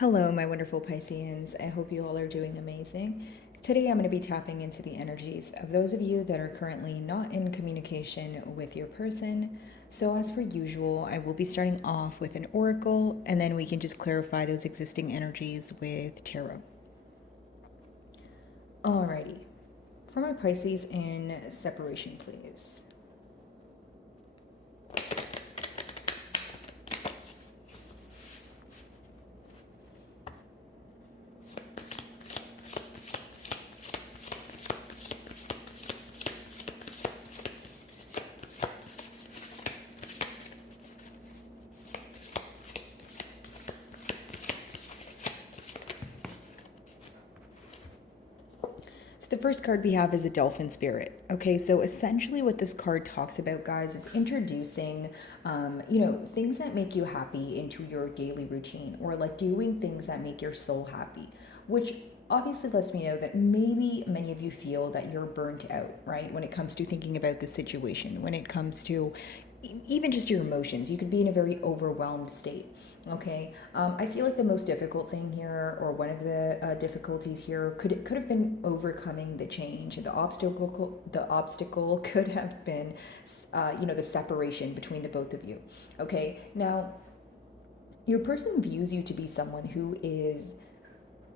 Hello, my wonderful Pisceans. I hope you all are doing amazing. Today, I'm going to be tapping into the energies of those of you that are currently not in communication with your person. So, as per usual, I will be starting off with an oracle, and then we can just clarify those existing energies with tarot. Alrighty. For my Pisces in separation, please. The first card we have is the Dolphin Spirit. Okay, so essentially what this card talks about, guys, is introducing, things that make you happy into your daily routine, or like doing things that make your soul happy, which obviously lets me know that maybe many of you feel that you're burnt out, right? When it comes to thinking about the situation, when it comes to even just your emotions, you could be in a very overwhelmed state. Okay, I feel like the most difficult thing here, or one of the difficulties here, could have been overcoming the change. The obstacle could have been, the separation between the both of you. Okay, now your person views you to be someone who is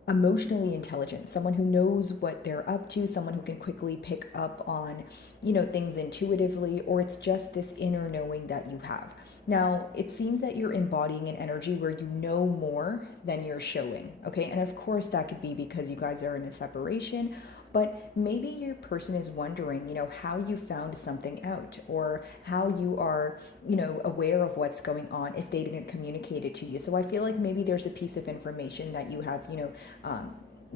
emotionally intelligent, someone who knows what they're up to, someone who can quickly pick up on, things intuitively, or it's just this inner knowing that you have. Now, it seems that you're embodying an energy where you know more than you're showing, okay? And of course, that could be because you guys are in a separation, but maybe your person is wondering, how you found something out, or how you are, aware of what's going on if they didn't communicate it to you. So I feel like maybe there's a piece of information that you have,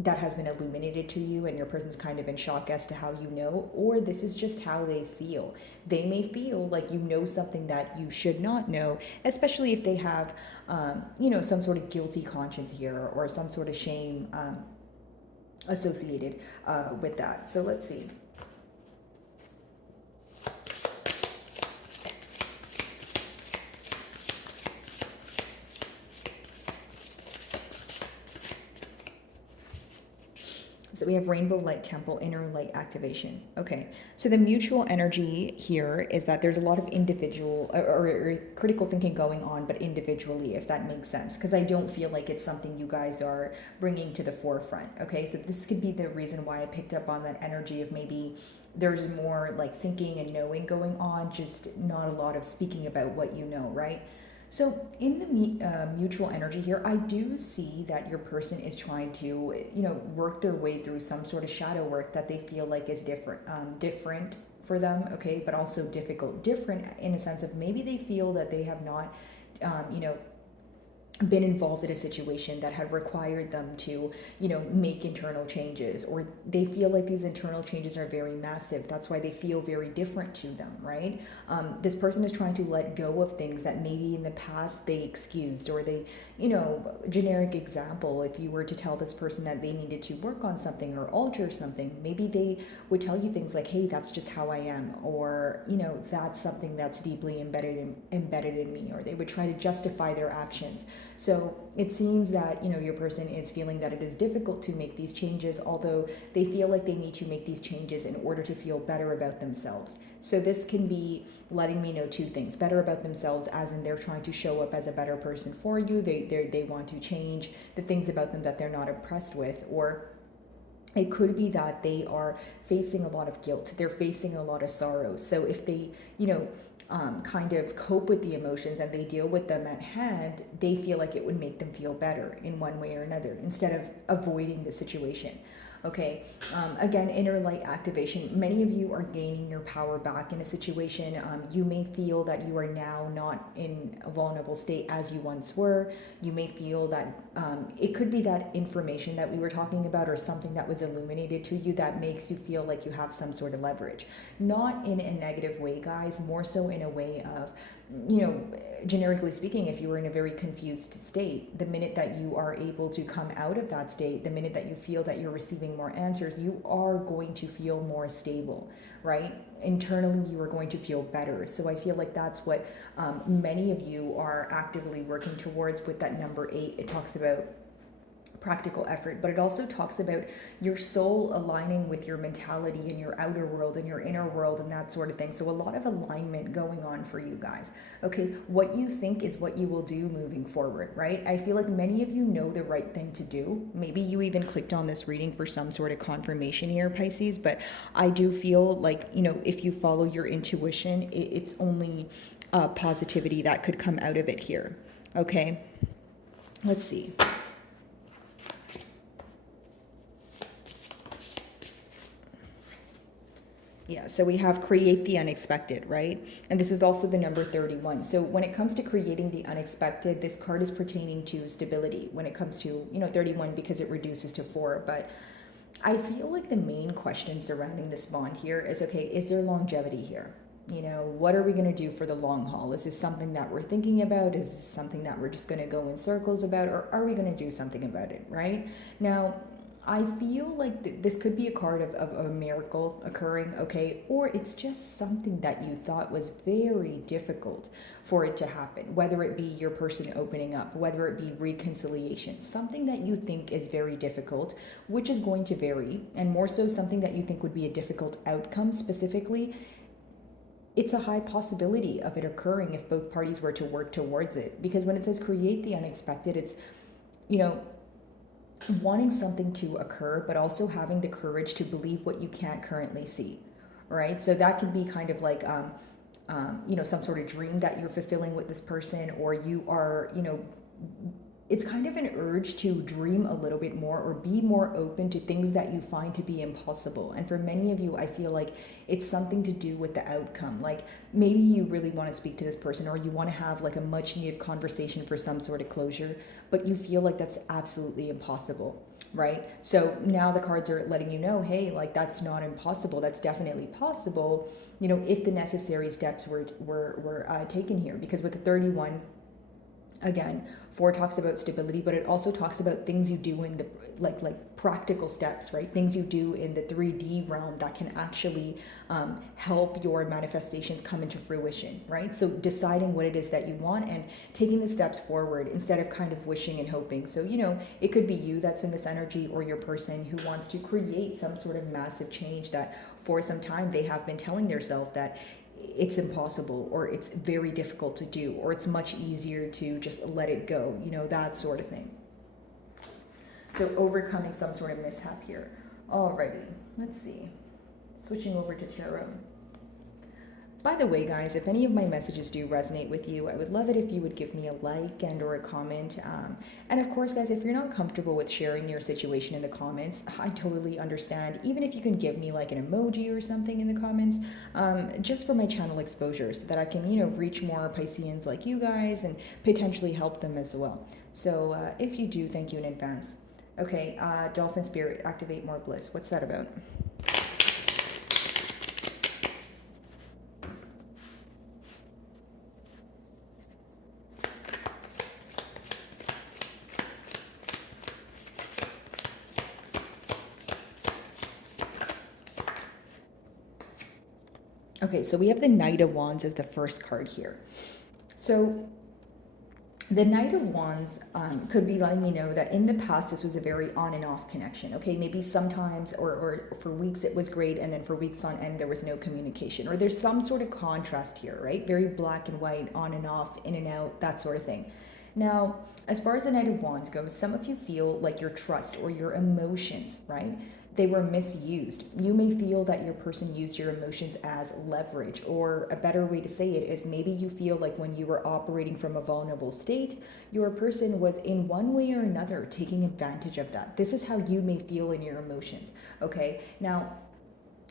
that has been illuminated to you, and your person's kind of in shock as to how you know, or this is just how they feel. They may feel like you know something that you should not know, especially if they have, some sort of guilty conscience here, or some sort of shame associated with that. So let's see. So we have Rainbow Light Temple, Inner Light Activation. Okay, so the mutual energy here is that there's a lot of individual or critical thinking going on, but individually, if that makes sense, because I don't feel like it's something you guys are bringing to the forefront. Okay, so this could be the reason why I picked up on that energy of maybe there's more like thinking and knowing going on, just not a lot of speaking about what you know, right? So in the mutual energy here, I do see that your person is trying to, work their way through some sort of shadow work that they feel like is different for them, okay, but also difficult. Different in a sense of maybe they feel that they have not, been involved in a situation that had required them to, make internal changes, or they feel like these internal changes are very massive. That's why they feel very different to them, right? This person is trying to let go of things that maybe in the past they excused, or they, generic example, if you were to tell this person that they needed to work on something or alter something, maybe they would tell you things like, hey, that's just how I am, or, that's something that's deeply embedded in me, or they would try to justify their actions. So it seems that, your person is feeling that it is difficult to make these changes, although they feel like they need to make these changes in order to feel better about themselves. So this can be letting me know two things: better about themselves, as in they're trying to show up as a better person for you. They want to change the things about them that they're not impressed with, or it could be that they are facing a lot of guilt. They're facing a lot of sorrow. So if they, kind of cope with the emotions and they deal with them at hand, they feel like it would make them feel better in one way or another instead of avoiding the situation. Okay, again, inner light activation. Many of you are gaining your power back in a situation. You may feel that you are now not in a vulnerable state as you once were. You may feel that it could be that information that we were talking about, or something that was illuminated to you, that makes you feel like you have some sort of leverage. Not in a negative way, guys, more so in a way of, generically speaking, if you were in a very confused state, the minute that you are able to come out of that state, the minute that you feel that you're receiving more answers, you are going to feel more stable, right? Internally, you are going to feel better. So I feel like that's what many of you are actively working towards with that number 8. It talks about practical effort, but it also talks about your soul aligning with your mentality and your outer world and your inner world and that sort of thing. So a lot of alignment going on for you guys. Okay, what you think is what you will do moving forward, right? I feel like many of you know the right thing to do. Maybe you even clicked on this reading for some sort of confirmation here, Pisces, but I do feel like, if you follow your intuition, it's only positivity that could come out of it here. Okay, let's see. Yeah, so we have create the unexpected, right? And this is also the number 31. So when it comes to creating the unexpected, this card is pertaining to stability. When it comes to, 31, because it reduces to 4. But I feel like the main question surrounding this bond here is, okay, is there longevity here? What are we going to do for the long haul? Is this something that we're thinking about? Is this something that we're just going to go in circles about? Or are we going to do something about it, right? Now, I feel like this could be a card of a miracle occurring, okay? Or it's just something that you thought was very difficult for it to happen, whether it be your person opening up, whether it be reconciliation, something that you think is very difficult, which is going to vary, and more so something that you think would be a difficult outcome specifically. It's a high possibility of it occurring if both parties were to work towards it. Because when it says create the unexpected, it's, wanting something to occur, but also having the courage to believe what you can't currently see, right? So that can be kind of like, some sort of dream that you're fulfilling with this person, or you are, it's kind of an urge to dream a little bit more or be more open to things that you find to be impossible. And for many of you, I feel like it's something to do with the outcome. Like maybe you really want to speak to this person, or you want to have like a much needed conversation for some sort of closure, but you feel like that's absolutely impossible, right? So now the cards are letting you know, hey, like that's not impossible. That's definitely possible, if the necessary steps were taken here. Because with the 31, again, 4 talks about stability, but it also talks about things you do in the like practical steps, right? Things you do in the 3D realm that can actually help your manifestations come into fruition, right? So deciding what it is that you want and taking the steps forward instead of kind of wishing and hoping. So, it could be you that's in this energy, or your person who wants to create some sort of massive change that for some time they have been telling themselves that it's impossible, or it's very difficult to do, or it's much easier to just let it go, that sort of thing. So overcoming some sort of mishap here. Alrighty, let's see. Switching over to tarot. By the way, guys, if any of my messages do resonate with you, I would love it if you would give me a like and or a comment. And of course, guys, if you're not comfortable with sharing your situation in the comments, I totally understand. Even if you can give me like an emoji or something in the comments, just for my channel exposure, so that I can, reach more Pisceans like you guys and potentially help them as well. So if you do, thank you in advance. Okay, Dolphin Spirit, activate more bliss. What's that about? Okay, so we have the Knight of Wands as the first card here. So the Knight of Wands could be letting me know that in the past this was a very on and off connection. Okay, maybe sometimes or for weeks it was great, and then for weeks on end there was no communication, or there's some sort of contrast here, right? Very black and white, on and off, in and out, that sort of thing. Now, as far as the Knight of Wands goes, some of you feel like your trust or your emotions, right? They were misused. You may feel that your person used your emotions as leverage, or a better way to say it is maybe you feel like when you were operating from a vulnerable state, your person was in one way or another taking advantage of that. This is how you may feel in your emotions, okay? Now,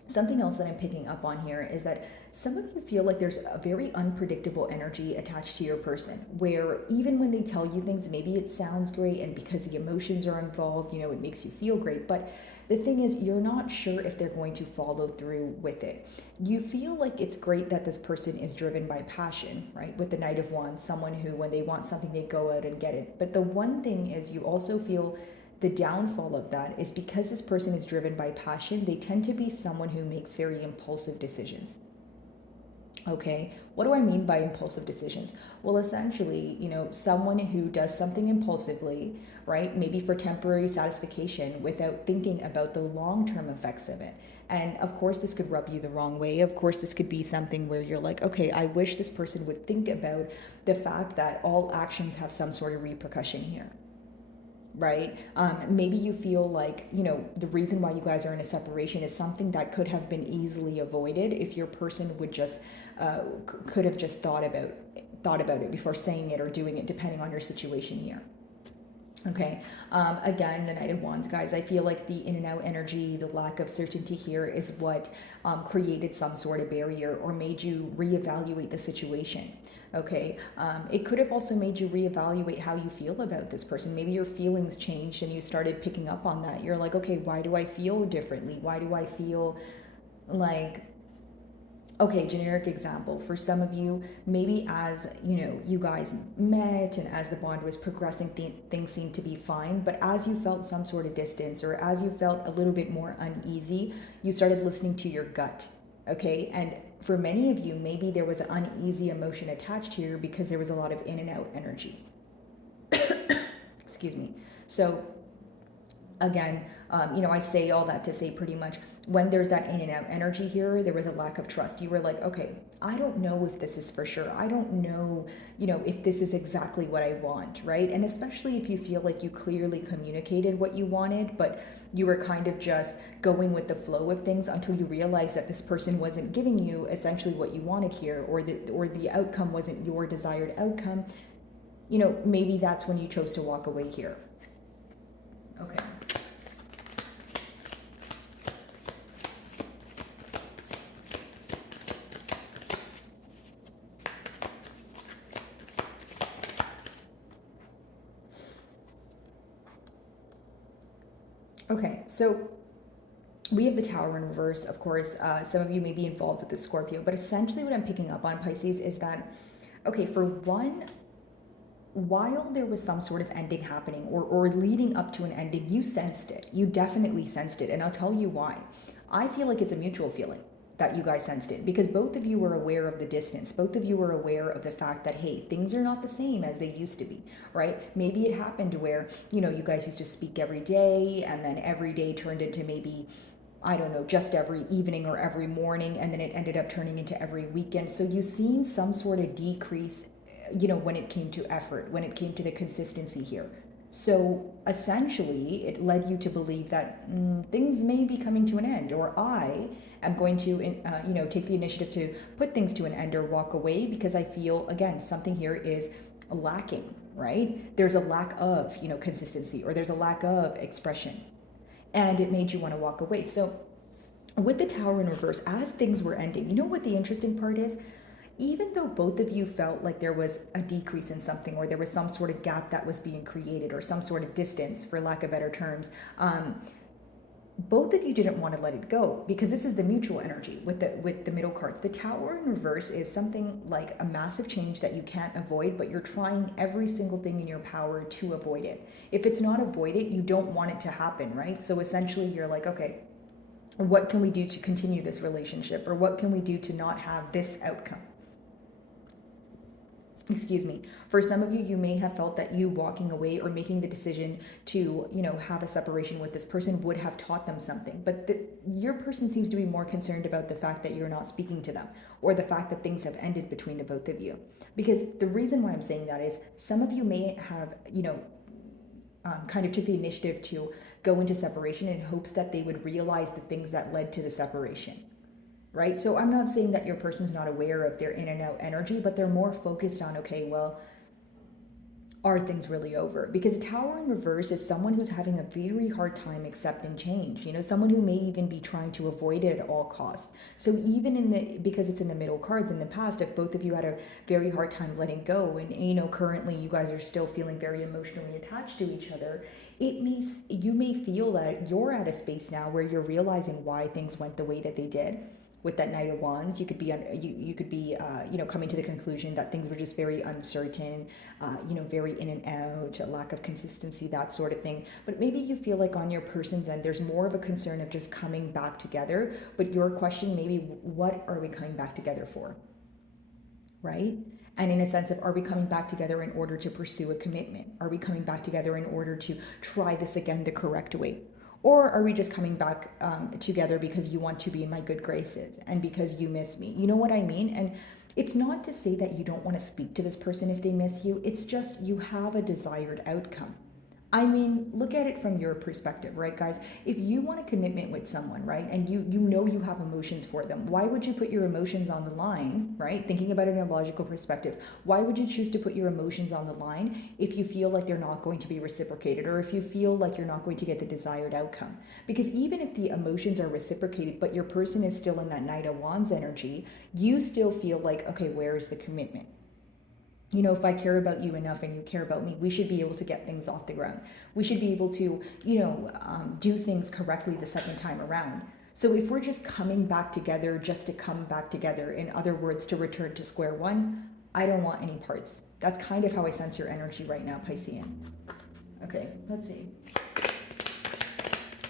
something else that I'm picking up on here is that some of you feel like there's a very unpredictable energy attached to your person, where even when they tell you things, maybe it sounds great, and because the emotions are involved, it makes you feel great, but the thing is, you're not sure if they're going to follow through with it. You feel like it's great that this person is driven by passion, right? With the Knight of Wands, someone who, when they want something, they go out and get it. But the one thing is, you also feel the downfall of that is because this person is driven by passion, they tend to be someone who makes very impulsive decisions. Okay, what do I mean by impulsive decisions? Well, essentially, someone who does something impulsively, right, maybe for temporary satisfaction without thinking about the long term effects of it. And of course, this could rub you the wrong way. Of course, this could be something where you're like, okay, I wish this person would think about the fact that all actions have some sort of repercussion here, right? Maybe you feel like, the reason why you guys are in a separation is something that could have been easily avoided if your person would just could have just thought about it before saying it or doing it, depending on your situation here. Okay. Again, the Knight of Wands, guys, I feel like the in and out energy, the lack of certainty here is what created some sort of barrier or made you reevaluate the situation. Okay. It could have also made you reevaluate how you feel about this person. Maybe your feelings changed and you started picking up on that. You're like, okay, why do I feel differently? Why do I feel like, okay, generic example. For some of you, maybe as you guys met and as the bond was progressing, things seemed to be fine. But as you felt some sort of distance or as you felt a little bit more uneasy, you started listening to your gut. Okay, and for many of you, maybe there was an uneasy emotion attached here because there was a lot of in and out energy. Excuse me. So again, I say all that to say pretty much when there's that in and out energy here, there was a lack of trust. You were like, okay, I don't know if this is for sure. I don't know, if this is exactly what I want, right? And especially if you feel like you clearly communicated what you wanted, but you were kind of just going with the flow of things until you realized that this person wasn't giving you essentially what you wanted here, or the outcome wasn't your desired outcome. Maybe that's when you chose to walk away here. Okay. Okay, so we have the Tower in reverse, of course. Some of you may be involved with the Scorpio, but essentially what I'm picking up on, Pisces, is that, okay, for one, while there was some sort of ending happening or leading up to an ending, you sensed it. You definitely sensed it, and I'll tell you why. I feel like it's a mutual feeling that you guys sensed it because both of you were aware of the distance. Both of you were aware of the fact that, hey, things are not the same as they used to be, right? Maybe it happened where, you guys used to speak every day and then every day turned into maybe, I don't know, just every evening or every morning, and then it ended up turning into every weekend. So you've seen some sort of decrease, when it came to effort, when it came to the consistency here. So essentially, it led you to believe that things may be coming to an end, or I am going to, take the initiative to put things to an end or walk away because I feel, again, something here is lacking, right? There's a lack of, consistency, or there's a lack of expression, and it made you want to walk away. So with the Tower in reverse, as things were ending, you know what the interesting part is? Even though both of you felt like there was a decrease in something, or there was some sort of gap that was being created, or some sort of distance, for lack of better terms, both of you didn't want to let it go because this is the mutual energy with the middle cards. The Tower in reverse is something like a massive change that you can't avoid, but you're trying every single thing in your power to avoid it. If it's not avoided, you don't want it to happen, right? So essentially, you're like, okay, what can we do to continue this relationship, or what can we do to not have this outcome? Excuse me. For some of you, you may have felt that you walking away or making the decision to, have a separation with this person would have taught them something. But your person seems to be more concerned about the fact that you're not speaking to them, or the fact that things have ended between the both of you. Because the reason why I'm saying that is some of you may have, kind of took the initiative to go into separation in hopes that they would realize the things that led to the separation. Right? So I'm not saying that your person's not aware of their in and out energy, but they're more focused on, okay, well, are things really over? Because a Tower in reverse is someone who's having a very hard time accepting change, someone who may even be trying to avoid it at all costs. So even because it's in the middle cards in the past, if both of you had a very hard time letting go, and currently you guys are still feeling very emotionally attached to each other, you may feel that you're at a space now where you're realizing why things went the way that they did. With that Knight of Wands, you could be coming to the conclusion that things were just very uncertain, very in and out, a lack of consistency, that sort of thing. But maybe you feel like on your person's end, there's more of a concern of just coming back together. But your question, maybe, what are we coming back together for? right? And in a sense of, are we coming back together in order to pursue a commitment? Are we coming back together in order to try this again the correct way? Or are we just coming back together because you want to be in my good graces and because you miss me? You know what I mean? And it's not to say that you don't want to speak to this person if they miss you. It's just you have a desired outcome. I mean, look at it from your perspective, right, guys? If you want a commitment with someone, right, and you know you have emotions for them, why would you put your emotions on the line, right? Thinking about it in a logical perspective, why would you choose to put your emotions on the line if you feel like they're not going to be reciprocated, or if you feel like you're not going to get the desired outcome? Because even if the emotions are reciprocated, but your person is still in that Knight of Wands energy, you still feel like, okay, where is the commitment? You know, if I care about you enough and you care about me, we should be able to get things off the ground. We should be able to, do things correctly the second time around. So if we're just coming back together just to come back together, in other words, to return to square one, I don't want any parts. That's kind of how I sense your energy right now, Piscean. Okay, let's see.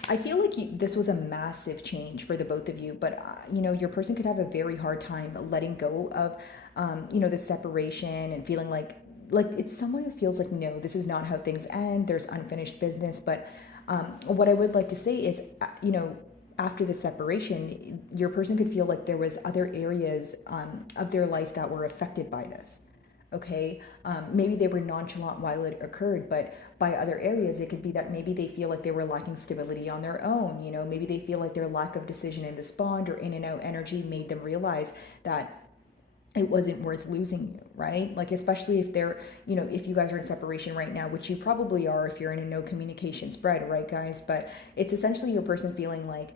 I feel like this was a massive change for the both of you, but your person could have a very hard time letting go of, the separation and feeling like it's someone who feels like, no, this is not how things end. There's unfinished business. But what I would like to say is, after the separation, your person could feel like there was other areas of their life that were affected by this. Okay, maybe they were nonchalant while it occurred, but by other areas it could be that maybe they feel like they were lacking stability on their own. Maybe they feel like their lack of decision in this bond or in and out energy made them realize that it wasn't worth losing you, right? Like, especially if they're, if you guys are in separation right now, which you probably are if you're in a no communication spread, right, guys? But it's essentially your person feeling like,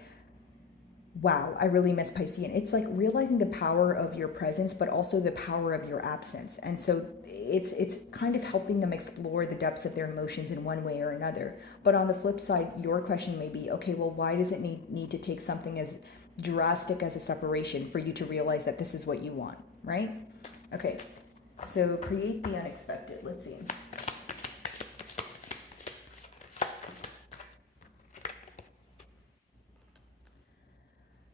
wow, I really miss Piscean. It's like realizing the power of your presence, but also the power of your absence. And so it's kind of helping them explore the depths of their emotions in one way or another. But on the flip side, your question may be, okay, well, why does it need to take something as drastic as a separation for you to realize that this is what you want, right? Okay, so create the unexpected. Let's see.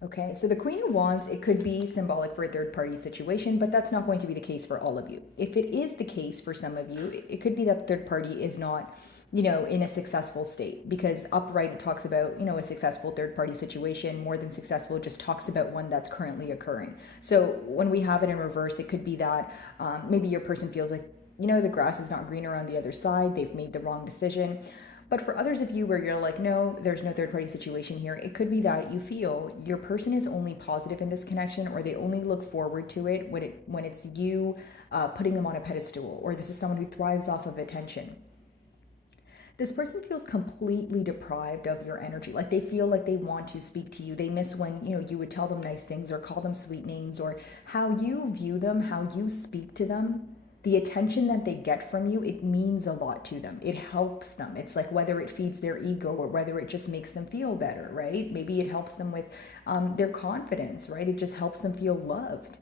Okay, so the Queen of Wands, it could be symbolic for a third-party situation, but that's not going to be the case for all of you. If it is the case for some of you, it could be that third party is not, in a successful state, because upright it talks about, a successful third-party situation. More than successful just talks about one that's currently occurring. So when we have it in reverse, it could be that maybe your person feels like, the grass is not greener on the other side. They've made the wrong decision. But for others of you where you're like, no, there's no third party situation here, it could be that you feel your person is only positive in this connection, or they only look forward to it when it's you putting them on a pedestal, or this is someone who thrives off of attention. This person feels completely deprived of your energy. Like they feel like they want to speak to you. They miss when, you would tell them nice things or call them sweet names, or how you view them, how you speak to them. The attention that they get from you, it means a lot to them. It helps them. It's like whether it feeds their ego or whether it just makes them feel better, right? Maybe it helps them with their confidence, right? It just helps them feel loved.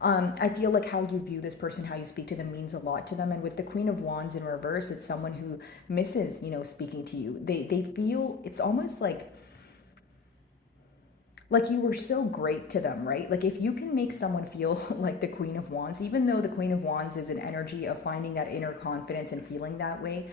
I feel like how you view this person, how you speak to them means a lot to them. And with the Queen of Wands in reverse, it's someone who misses, speaking to you. They feel, it's almost like you were so great to them, right? Like if you can make someone feel like the Queen of Wands, even though the Queen of Wands is an energy of finding that inner confidence and feeling that way,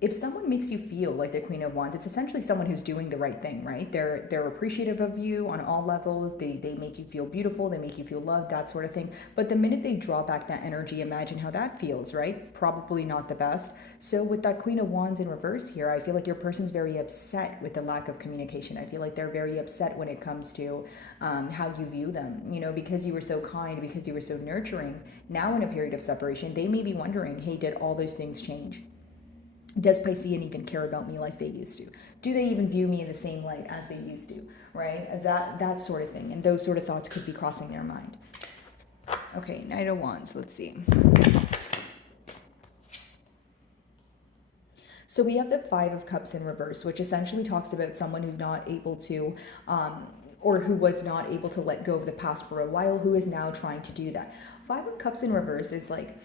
if someone makes you feel like the Queen of Wands, it's essentially someone who's doing the right thing, right? They're appreciative of you on all levels. They make you feel beautiful. They make you feel loved, that sort of thing. But the minute they draw back that energy, imagine how that feels, right? Probably not the best. So with that Queen of Wands in reverse here, I feel like your person's very upset with the lack of communication. I feel like they're very upset when it comes to how you view them, because you were so kind, because you were so nurturing. Now in a period of separation, they may be wondering, hey, did all those things change? Does Piscean even care about me like they used to? Do they even view me in the same light as they used to, right? That sort of thing. And those sort of thoughts could be crossing their mind. Okay, Knight of Wands, let's see. So we have the Five of Cups in reverse, which essentially talks about someone who's not able to, or who was not able to let go of the past for a while, who is now trying to do that. Five of Cups in reverse is like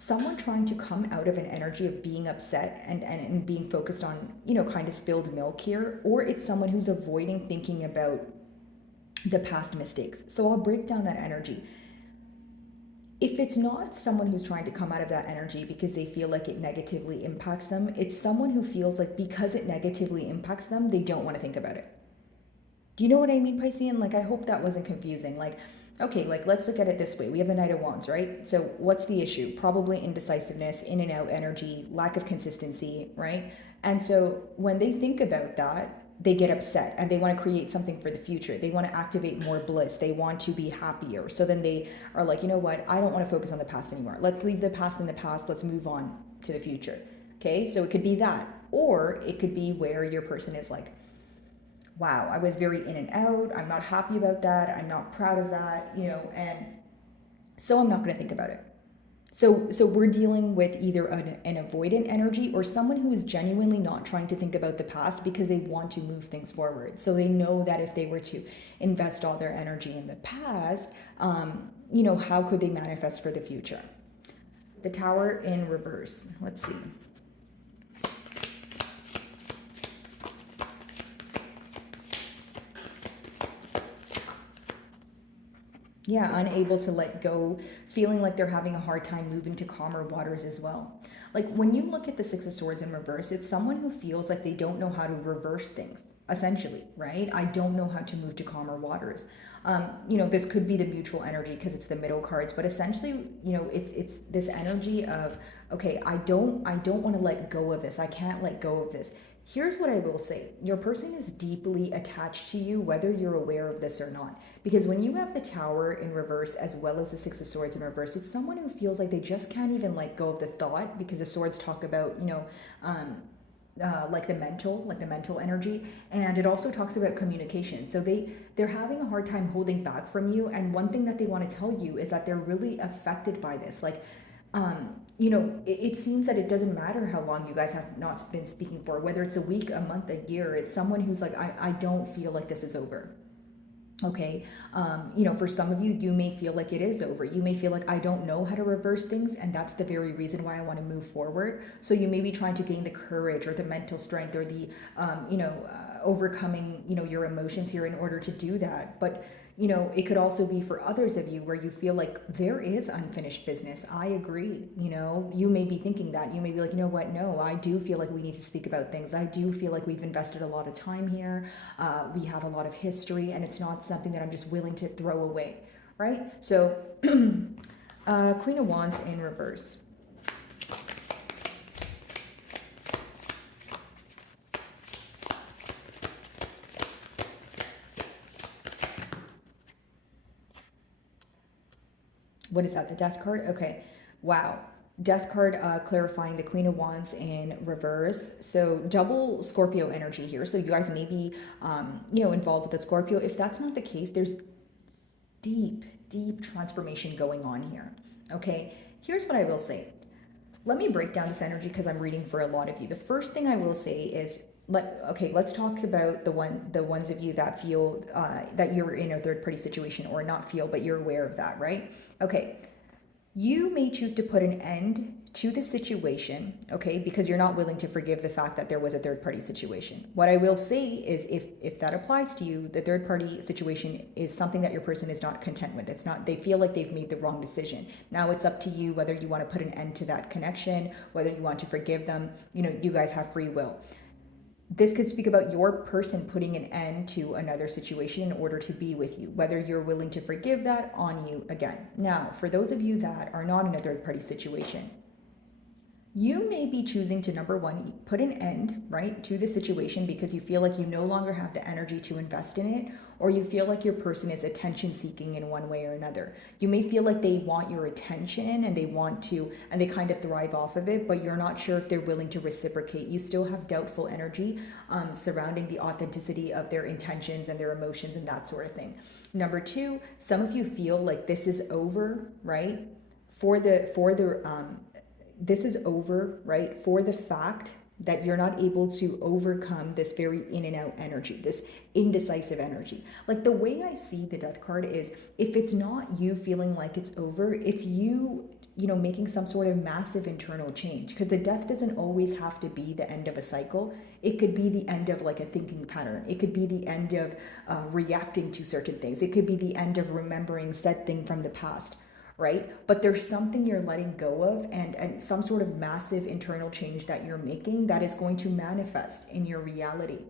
someone trying to come out of an energy of being upset and being focused on, kind of spilled milk here, or it's someone who's avoiding thinking about the past mistakes. So I'll break down that energy. If it's not someone who's trying to come out of that energy because they feel like it negatively impacts them, it's someone who feels like because it negatively impacts them, they don't want to think about it. Do you know what I mean, Piscean? Like, I hope that wasn't confusing. Like, okay, like, let's look at it this way. We have the Knight of Wands, right? So, what's the issue? Probably indecisiveness, in and out energy, lack of consistency, right? And so, when they think about that, they get upset and they want to create something for the future. They want to activate more bliss. They want to be happier. So then they are like, you know what? I don't want to focus on the past anymore. Let's leave the past in the past. Let's move on to the future. Okay, so it could be that. Or it could be where your person is like, wow, I was very in and out. I'm not happy about that. I'm not proud of that, and so I'm not going to think about it. So we're dealing with either an avoidant energy or someone who is genuinely not trying to think about the past because they want to move things forward. So they know that if they were to invest all their energy in the past, how could they manifest for the future? The Tower in reverse. Let's see. Yeah, unable to let go, feeling like they're having a hard time moving to calmer waters as well. Like when you look at the Six of Swords in reverse, it's someone who feels like they don't know how to reverse things, essentially, right? I don't know how to move to calmer waters. This could be the mutual energy because it's the middle cards, but essentially, it's this energy of, okay, I don't want to let go of this. I can't let go of this. Here's what I will say. Your person is deeply attached to you, whether you're aware of this or not. Because when you have the Tower in reverse as well as the Six of Swords in reverse, it's someone who feels like they just can't even let go of the thought, because the swords talk about, like the mental energy, and it also talks about communication. So they're having a hard time holding back from you, and one thing that they want to tell you is that they're really affected by this. Like, it seems that it doesn't matter how long you guys have not been speaking for, whether it's a week, a month, a year. It's someone who's like, I don't feel like this is over. Okay. For some of you, you may feel like it is over. You may feel like, I don't know how to reverse things, and that's the very reason why I want to move forward. So you may be trying to gain the courage or the mental strength or the, overcoming, your emotions here in order to do that. But it could also be for others of you where you feel like there is unfinished business. I agree. You may be thinking that. You may be like, you know what? No, I do feel like we need to speak about things. I do feel like we've invested a lot of time here. We have a lot of history, and it's not something that I'm just willing to throw away, right? So, Queen of Wands in reverse. What is that? The Death card? Okay. Wow. Death card clarifying the Queen of Wands in reverse. So double Scorpio energy here. So you guys may be, involved with the Scorpio. If that's not the case, there's deep, deep transformation going on here. Okay. Here's what I will say. Let me break down this energy because I'm reading for a lot of you. The first thing I will say is, let's talk about the ones of you that feel that you're in a third party situation, or not feel, but you're aware of that, right? Okay. You may choose to put an end to the situation, okay, because you're not willing to forgive the fact that there was a third party situation. What I will say is, if that applies to you, the third party situation is something that your person is not content with. It's not, they feel like they've made the wrong decision. Now it's up to you whether you want to put an end to that connection, whether you want to forgive them. You guys have free will. This could speak about your person putting an end to another situation in order to be with you, whether you're willing to forgive that on you again. Now, for those of you that are not in a third party situation, you may be choosing to, number one, put an end, right, to the situation because you feel like you no longer have the energy to invest in it, or you feel like your person is attention seeking in one way or another. You may feel like they want your attention and they kind of thrive off of it, but you're not sure if they're willing to reciprocate. You still have doubtful energy surrounding the authenticity of their intentions and their emotions and that sort of thing. Number two, some of you feel like this is over, right? This is over, right? For the fact that you're not able to overcome this very in and out energy, this indecisive energy. Like the way I see the Death card is, if it's not you feeling like it's over, it's you, making some sort of massive internal change. Because the Death doesn't always have to be the end of a cycle. It could be the end of like a thinking pattern. It could be the end of reacting to certain things. It could be the end of remembering said thing from the past. right? But there's something you're letting go of, and some sort of massive internal change that you're making that is going to manifest in your reality.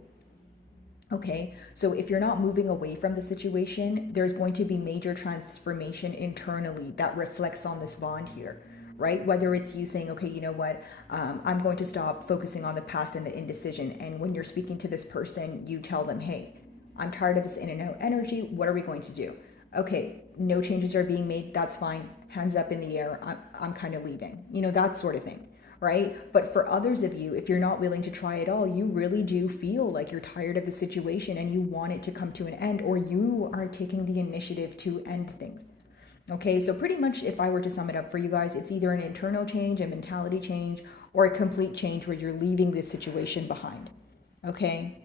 Okay, so if you're not moving away from the situation, there's going to be major transformation internally that reflects on this bond here, right? Whether it's you saying, okay, you know what, I'm going to stop focusing on the past and the indecision. And when you're speaking to this person, you tell them, hey, I'm tired of this in and out energy. What are we going to do? Okay, no changes are being made. That's fine. Hands up in the air. I'm kind of leaving, that sort of thing, right? But for others of you, if you're not willing to try it all, you really do feel like you're tired of the situation and you want it to come to an end, or you are taking the initiative to end things. Okay, so pretty much if I were to sum it up for you guys, it's either an internal change, a mentality change, or a complete change where you're leaving this situation behind. Okay?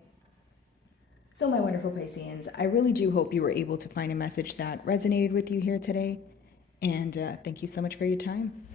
So, my wonderful Pisceans, I really do hope you were able to find a message that resonated with you here today. And thank you so much for your time.